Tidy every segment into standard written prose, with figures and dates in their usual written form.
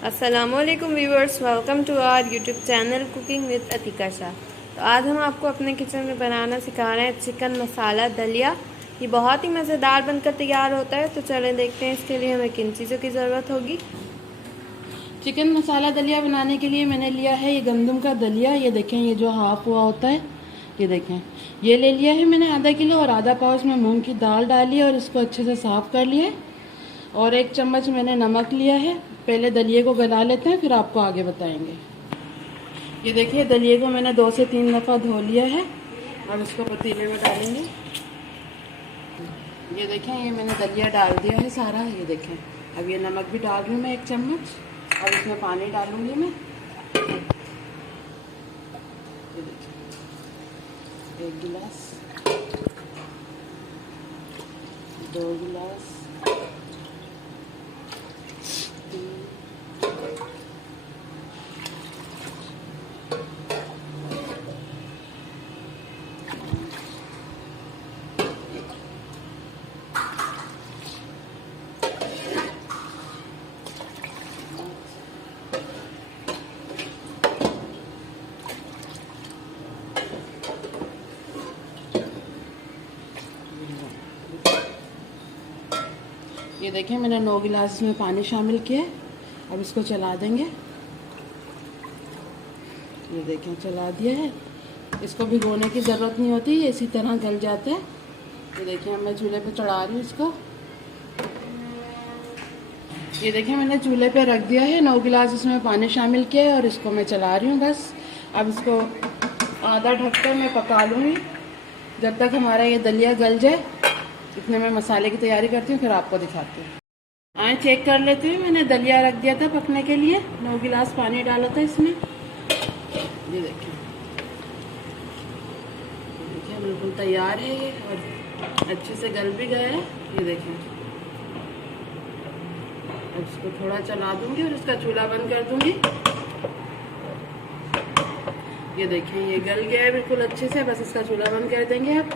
अस्सलामुअलैकुम viewers, welcome to our YouTube channel cooking with Atika Shah. तो आज हम आपको अपने किचन में बनाना सिखा रहे हैं चिकन मसाला दलिया। ये बहुत ही मज़ेदार बनकर तैयार होता है। तो चलें देखते हैं इसके लिए हमें किन चीज़ों की ज़रूरत होगी। चिकन मसाला दलिया बनाने के लिए मैंने लिया है ये गंदम का दलिया। ये देखें, ये जो हाफ हुआ होता है, ये देखें, ये ले लिया है मैंने आधा किलो। और आधा पाव इसमें मूंग की दाल डाली है और इसको अच्छे से साफ़ कर लिया है। और 1 चम्मच मैंने नमक लिया है। पहले दलिये को गला लेते हैं, फिर आपको आगे बताएंगे। ये देखिए, दलिये को मैंने 2 से 3 दफ़ा धो लिया है और इसको पतीले में डालेंगे। ये देखें, ये मैंने दलिया डाल दिया है सारा। ये देखें, अब ये नमक भी डाल रही हूँ मैं 1 चम्मच। और इसमें पानी डालूंगी मैं। ये देखिए, 1 गिलास, 2 गिलास, 3, ये देखें, मैंने 9 गिलास इसमें पानी शामिल किया है। अब इसको चला देंगे। ये देखें, चला दिया है। इसको भिगोने की ज़रूरत नहीं होती, ये इसी तरह गल जाता है। ये देखें, अब मैं चूल्हे पे चढ़ा रही हूँ इसको। ये देखें, मैंने चूल्हे पे रख दिया है। 9 गिलास इसमें पानी शामिल किया है और इसको मैं चला रही हूँ बस। अब इसको आधा ढककर मैं पका लूँगी जब तक हमारा ये दलिया गल जाए। इतने में मसाले की तैयारी करती हूँ, फिर आपको दिखाती हूँ। आए चेक कर लेते हैं। मैंने दलिया रख दिया था पकने के लिए, 9 गिलास पानी डाला था इसमें। ये देखिए, बिल्कुल तैयार है ये और अच्छे से गल भी गया है। ये देखें, अब इसको थोड़ा चला दूंगी और इसका चूल्हा बंद कर दूंगी। ये देखें, ये गल गया है बिल्कुल अच्छे से। बस इसका चूल्हा बंद कर देंगे। अब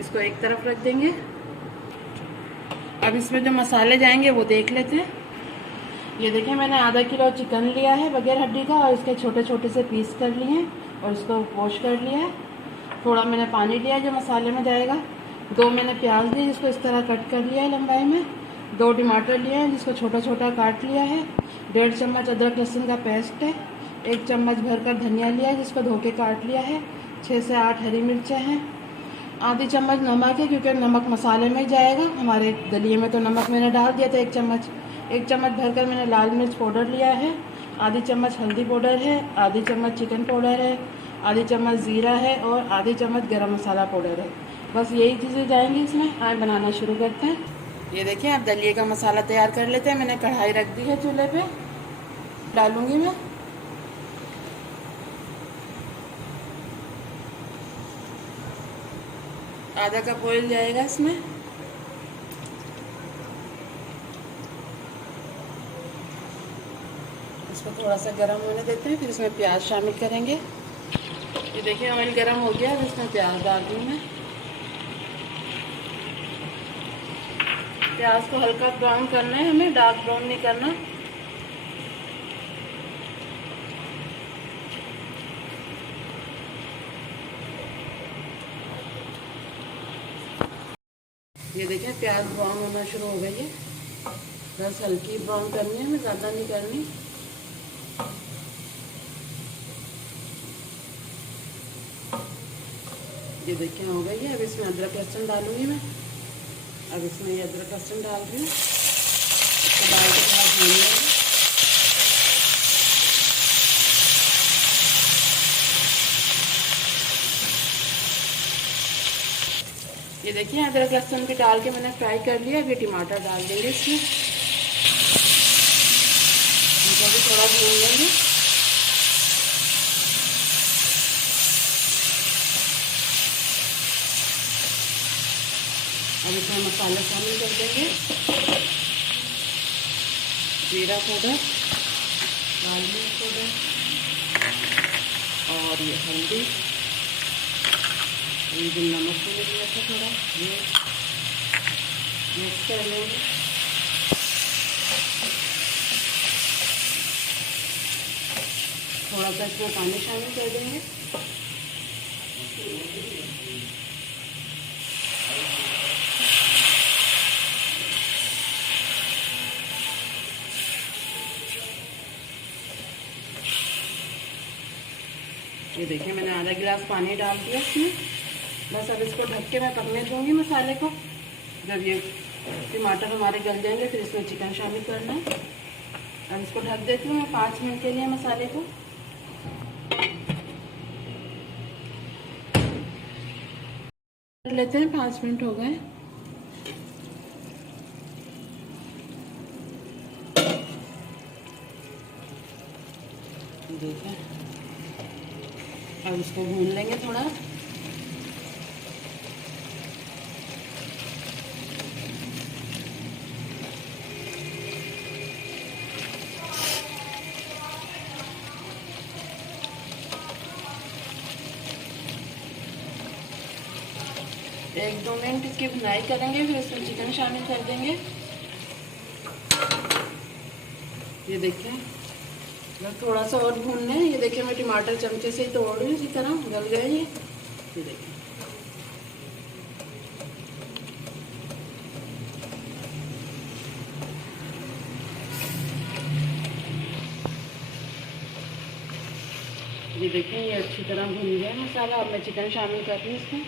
इसको एक तरफ रख देंगे। अब इसमें जो मसाले जाएंगे वो देख लेते हैं। ये देखें, मैंने आधा किलो चिकन लिया है बगैर हड्डी का और इसके छोटे छोटे से पीस कर लिए हैं और इसको वॉश कर लिया है। थोड़ा मैंने पानी लिया है जो मसाले में जाएगा। 2 मैंने प्याज लिए जिसको इस तरह कट कर लिया है लंबाई में। 2 टमाटर लिए हैं जिसको छोटा छोटा काट लिया है। 1.5 चम्मच अदरक लहसुन का पेस्ट है। 1 चम्मच भरकर धनिया लिया है जिसको धो के काट लिया है। 6 से 8 हरी मिर्चें हैं। आधी चम्मच नमक है क्योंकि नमक मसाले में ही जाएगा। हमारे दलिये में तो नमक मैंने डाल दिया था 1 चम्मच। 1 चम्मच भरकर मैंने लाल मिर्च पाउडर लिया है। आधी चम्मच हल्दी पाउडर है। आधी चम्मच चिकन पाउडर है। आधी चम्मच ज़ीरा है और आधी चम्मच गरम मसाला पाउडर है। बस यही चीज़ें जाएंगी इसमें। आए बनाना शुरू करते हैं। ये देखिए, अब दलिये का मसाला तैयार कर लेते हैं। मैंने कढ़ाई रख दी है चूल्हे पे, डालूंगी मैं। आधा कप ऑयल जाएगा इसमें। इसको थोड़ा सा गर्म होने देते हैं, फिर इसमें प्याज शामिल करेंगे। ये देखिए, ऑयल गर्म हो गया। अब इसमें प्याज डाल दूँ मैं। प्याज को हल्का ब्राउन करना है हमें, डार्क ब्राउन नहीं करना। ये देखिए, प्याज ब्राउन होना शुरू हो गई है। बस हल्की ब्राउन करनी है, हमें ज़्यादा नहीं करनी। ये देखिए, हो गई है। अब इसमें अदरक लहसुन डालूंगी मैं। अब इसमें ये अदरक लहसुन डाल रही हूँ। इसको डाल के थोड़ा भून लेंगे। ये देखिए, अदरक लहसुन भी डाल के मैंने फ्राई कर लिया। अब ये टमाटर डाल देंगे इसमें। इनको भी थोड़ा भून लेंगे। अब इसमें मसाले शामिल कर देंगे। जीरा पाउडर, लाल मिर्च पाउडर और ये हल्दी, नमक भी ले लिया था थोड़ा। ये मिक्स कर लेंगे। थोड़ा सा इसमें पानी शामिल कर देंगे। ये देखिए मैंने आधा गिलास पानी डाल दिया इसमें। बस अब इसको ढक के मैं पकने दूंगी मसाले को। जब ये टमाटर हमारे गल जाएंगे फिर इसमें चिकन शामिल करना है। अब इसको ढक देती हूँ मैं 5 मिनट के लिए मसाले को। कर लेते हैं, 5 मिनट हो गए। देखिए अब इसको भून लेंगे थोड़ा। एक 2 मिनट इसकी भुनाई करेंगे, फिर इसमें चिकन शामिल कर देंगे। ये देखिए बस थोड़ा सा और भूनना है। ये देखिए मैं टमाटर चमचे से ही तोड़ रही हूँ, इसी तरह गल गए ये देखिए। ये देखिए ये अच्छी तरह भून गया मसाला। अब मैं चिकन शामिल कर रही हूँ इसमें।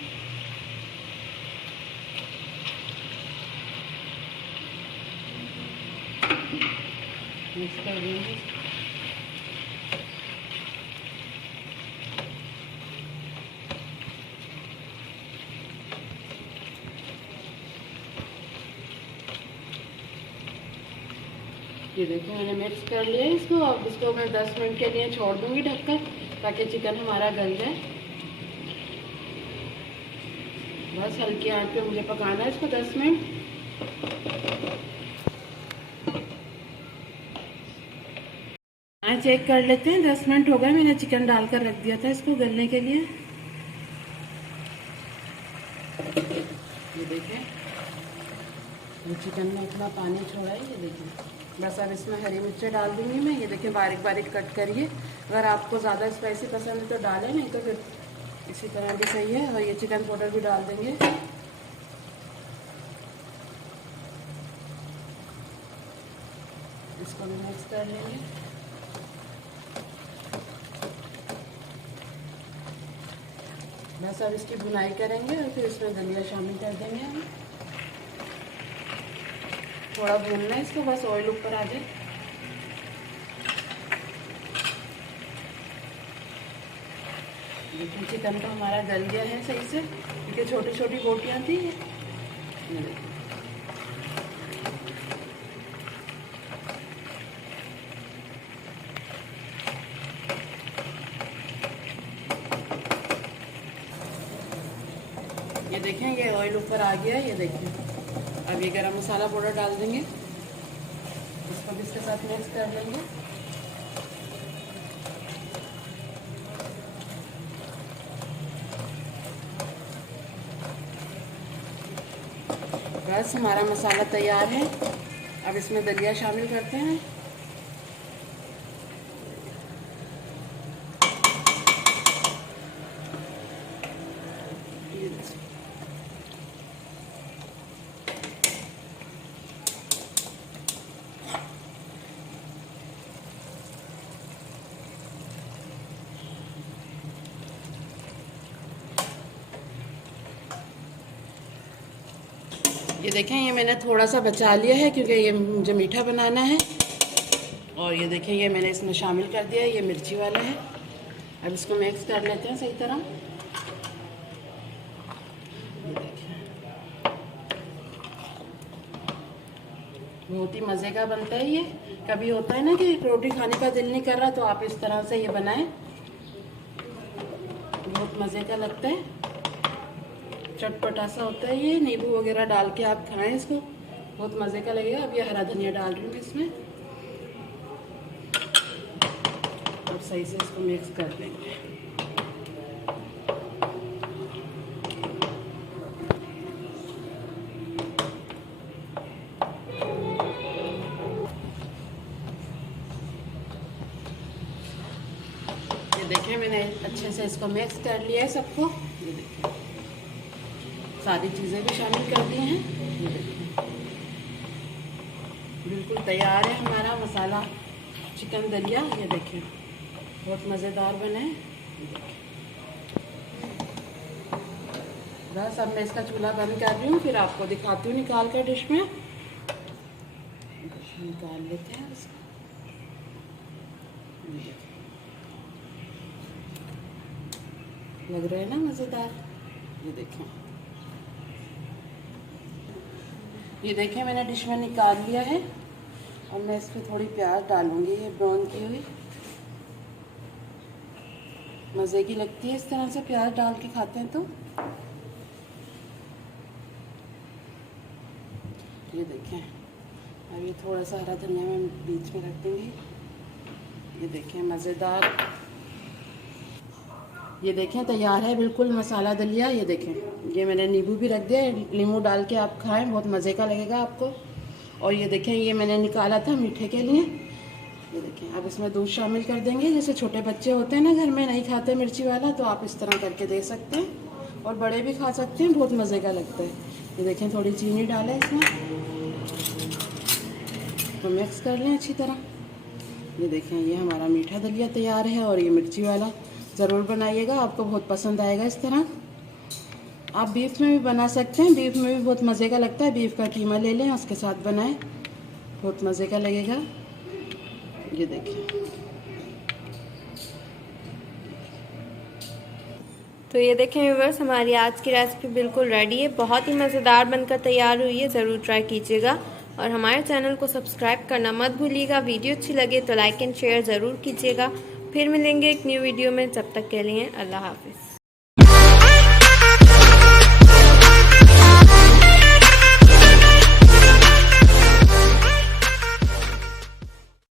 मिक्स कर देंगे। ये देखिए मैंने मिक्स कर लिया इसको। अब इसको मैं 10 मिनट के लिए छोड़ दूंगी ढककर, ताकि चिकन हमारा गल जाए। बस हल्की आंच पे मुझे पकाना है इसको 10 मिनट। चेक कर लेते हैं। 10 मिनट हो गए, मैंने चिकन डालकर रख दिया था इसको गलने के लिए। ये देखिए ये चिकन में इतना पानी छोड़ा है। ये देखिए बस अब इसमें हरी मिर्चें डाल दूंगी मैं। ये देखिए बारीक बारीक कट करिए। अगर आपको ज़्यादा स्पाइसी पसंद है तो डालें, नहीं तो फिर इसी तरह भी सही है। और ये चिकन पाउडर भी डाल देंगे। इसको भी मिक्स कर लेंगे। बस अब इसकी भुनाई करेंगे और फिर इसमें धनिया शामिल कर देंगे हम। थोड़ा भूनना है इसको, बस ऑयल ऊपर आ जाए। देखिए चिकन तो हमारा गल गया है सही से, क्योंकि छोटी छोटी बोटियां थी। ये देखें ये ऑयल ऊपर आ गया। ये देखिए अब ये गरम मसाला पाउडर डाल देंगे। इसको भी इसके साथ मिक्स कर लेंगे। बस हमारा मसाला तैयार है। अब इसमें दलिया शामिल करते हैं। ये देखें ये मैंने थोड़ा सा बचा लिया है, क्योंकि ये मुझे मीठा बनाना है। और ये देखें ये मैंने इसमें शामिल कर दिया है। ये मिर्ची वाला है। अब इसको मिक्स कर लेते हैं सही तरह। ये देखिए बहुत ही मज़े का बनता है ये। कभी होता है ना कि रोटी खाने का दिल नहीं कर रहा, तो आप इस तरह से ये बनाएं, बहुत मज़े का लगता है। चटपटा सा होता है ये। नींबू वगैरह डाल के आप खाएं इसको, बहुत मज़े का लगेगा। अब ये हरा धनिया डाल रही हूँ इसमें। और सही से इसको मिक्स कर देंगे। ये देखिए मैंने अच्छे से इसको मिक्स कर लिया है सबको। ये देखिए सारी चीज़ें भी शामिल कर दी हैं। ये देखिए बिल्कुल तैयार है हमारा मसाला चिकन दलिया। ये देखिए बहुत मज़ेदार बना है। ये देखिए बस अब मैं इसका चूल्हा बंद कर रही हूँ, फिर आपको दिखाती हूँ निकाल कर डिश में। निकाल लेते हैं इसको। लग रहा है ना मज़ेदार। ये देखें मैंने डिश में निकाल लिया है और मैं इस पर थोड़ी प्याज डालूंगी। ये ब्राउन की हुई मज़े की लगती है, इस तरह से प्याज डाल के खाते हैं तो। ये देखें अब ये थोड़ा सा हरा धनिया में बीच में रख देंगे। ये देखें मज़ेदार, ये देखें तैयार है बिल्कुल मसाला दलिया। ये देखें ये मैंने नींबू भी रख दिया, नींबू डाल के आप खाएं बहुत मज़े का लगेगा आपको। और ये देखें ये मैंने निकाला था मीठे के लिए। ये देखें अब इसमें दूध शामिल कर देंगे। जैसे छोटे बच्चे होते हैं ना घर में, नहीं खाते मिर्ची वाला, तो आप इस तरह करके दे सकते हैं और बड़े भी खा सकते हैं, बहुत मज़े का लगता है। ये देखें थोड़ी चीनी डालें इसमें तो मिक्स कर लें अच्छी तरह। ये देखें ये हमारा मीठा दलिया तैयार है और ये मिर्ची वाला ज़रूर बनाइएगा, आपको बहुत पसंद आएगा। इस तरह आप बीफ में भी बना सकते हैं, बीफ में भी बहुत मज़े का लगता है। बीफ का कीमा ले लें उसके साथ बनाएं, बहुत मज़े का लगेगा। ये देखिए तो ये देखें व्यूअर्स हमारी आज की रेसिपी बिल्कुल रेडी है, बहुत ही मज़ेदार बनकर तैयार हुई है। ज़रूर ट्राई कीजिएगा और हमारे चैनल को सब्सक्राइब करना मत भूलिएगा। वीडियो अच्छी लगे तो लाइक एंड शेयर ज़रूर कीजिएगा। फिर मिलेंगे एक न्यू वीडियो में, तब तक के लिए अल्लाह हाफिज़।